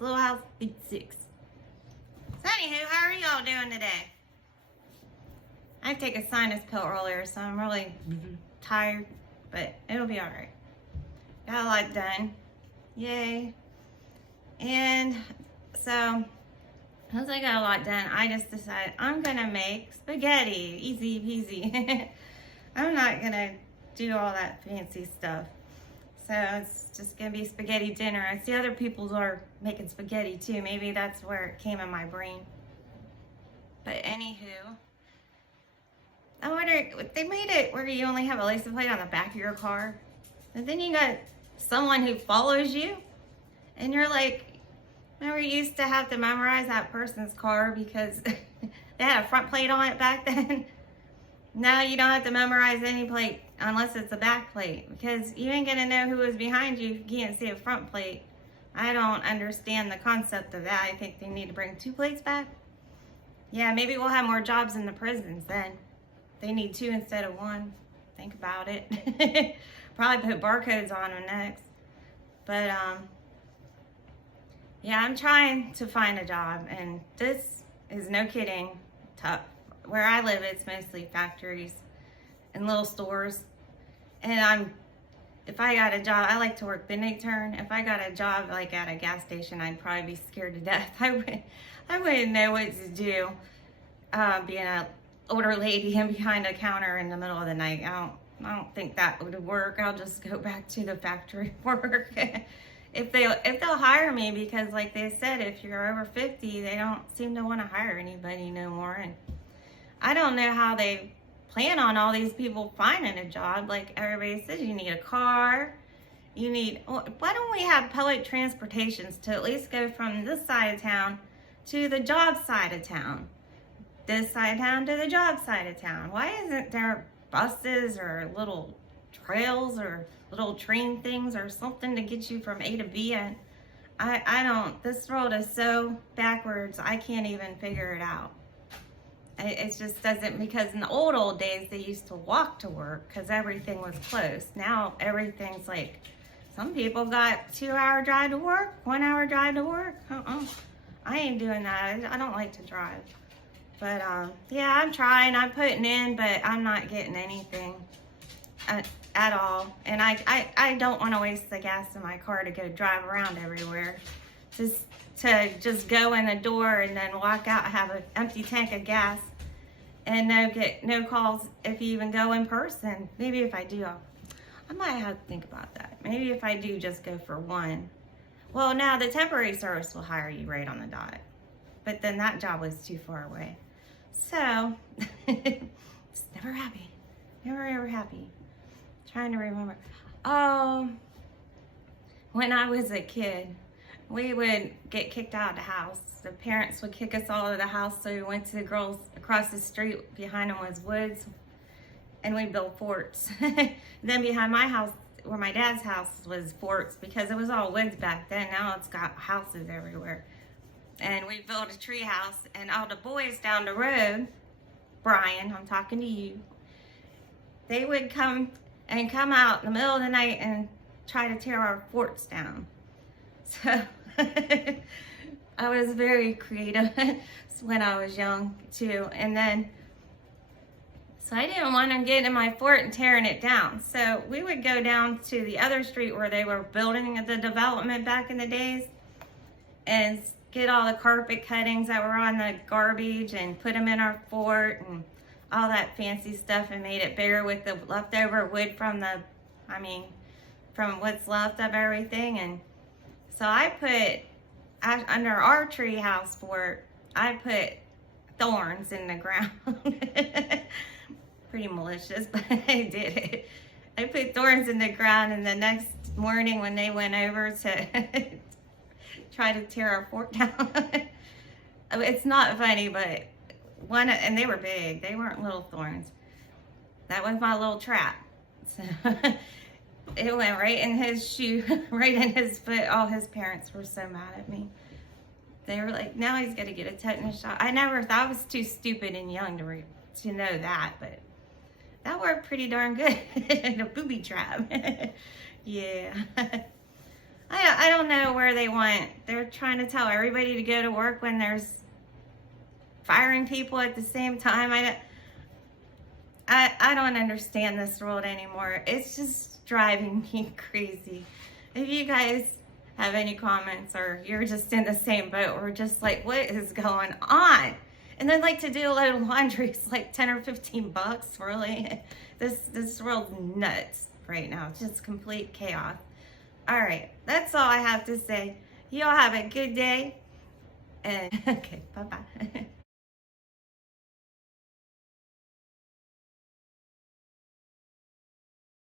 Little house, big six. So anywho, how are y'all doing today? I take a sinus pill earlier, so I'm really tired, but it'll be all right. Got a lot done. Yay. And so, once I got a lot done, I just decided I'm gonna make spaghetti. Easy peasy. I'm not gonna do all that fancy stuff. So it's just gonna be spaghetti dinner. I see other people are making spaghetti too. Maybe that's where it came in my brain. But anywho, I wonder, they made it where you only have a license plate on the back of your car. And then you got someone who follows you. And you're like, remember you used to have to memorize that person's car because they had a front plate on it back then? Now you don't have to memorize any plate unless it's a back plate because you ain't gonna know who is behind you if you can't see a front plate. I don't understand the concept of that. I think they need to bring 2 plates back. Yeah, maybe we'll have more jobs in the prisons then. They need 2 instead of 1. Think about it. Probably put barcodes on them next. But yeah, I'm trying to find a job, and this is no kidding tough. Where I live, it's mostly factories and little stores. And if I got a job, I like to work midnight turn. If I got a job like at a gas station, I'd probably be scared to death. I wouldn't know what to do. Being an older lady and behind a counter in the middle of the night, I don't think that would work. I'll just go back to the factory work. If they'll hire me, because like they said, if you're over 50, they don't seem to want to hire anybody no more. And I don't know how they plan on all these people finding a job. Like everybody says, you need a car. Why don't we have public transportations to at least go from this side of town to the job side of town? This side of town to the job side of town. Why isn't there buses or little trails or little train things or something to get you from A to B? And I don't, this world is so backwards, I can't even figure it out. It just doesn't, because in the old days, they used to walk to work because everything was close. Now everything's like, some people got 2-hour drive to work, 1-hour drive to work. I ain't doing that. I don't like to drive. But yeah, I'm trying, I'm putting in, but I'm not getting anything at all. And I don't want to waste the gas in my car to go drive around everywhere. To go in the door and then walk out and have an empty tank of gas and get no calls if you even go in person. Maybe if I do, I might have to think about that. Maybe if I do just go for 1. Well, now the temporary service will hire you right on the dot. But then that job was too far away. So, just never happy. Never ever happy. Trying to remember. Oh, when I was a kid, we would get kicked out of the house. The parents would kick us all out of the house, so we went to the girls across the street. Behind them was woods, and we built forts. Then behind my house, where my dad's house was, forts, because it was all woods back then. Now it's got houses everywhere. And we built a tree house, and all the boys down the road, Brian, I'm talking to you, they would come out in the middle of the night and try to tear our forts down. So I was very creative when I was young too. And then, so I didn't want them getting in my fort and tearing it down. So we would go down to the other street where they were building the development back in the days and get all the carpet cuttings that were on the garbage and put them in our fort and all that fancy stuff, and made it bigger with the leftover wood from what's left of everything. And so I put, under our tree house fort, I put thorns in the ground. Pretty malicious, but I did it. I put thorns in the ground, and the next morning when they went over to try to tear our fort down, it's not funny, but and they were big. They weren't little thorns. That was my little trap. So it went right in his shoe, right in his foot. All his parents were so mad at me. They were like, now he's gonna get a tetanus shot. I was too stupid and young to know that, but that worked pretty darn good. A booby trap. Yeah. I don't know where they want. They're trying to tell everybody to go to work when there's firing people at the same time. I don't understand this world anymore. It's just driving me crazy. If you guys have any comments or you're just in the same boat, we're just like, what is going on? And then like to do a load of laundry is like 10 or 15 bucks, really. This world's nuts right now. It's just complete chaos. All right, that's all I have to say. You all have a good day. And okay, bye-bye.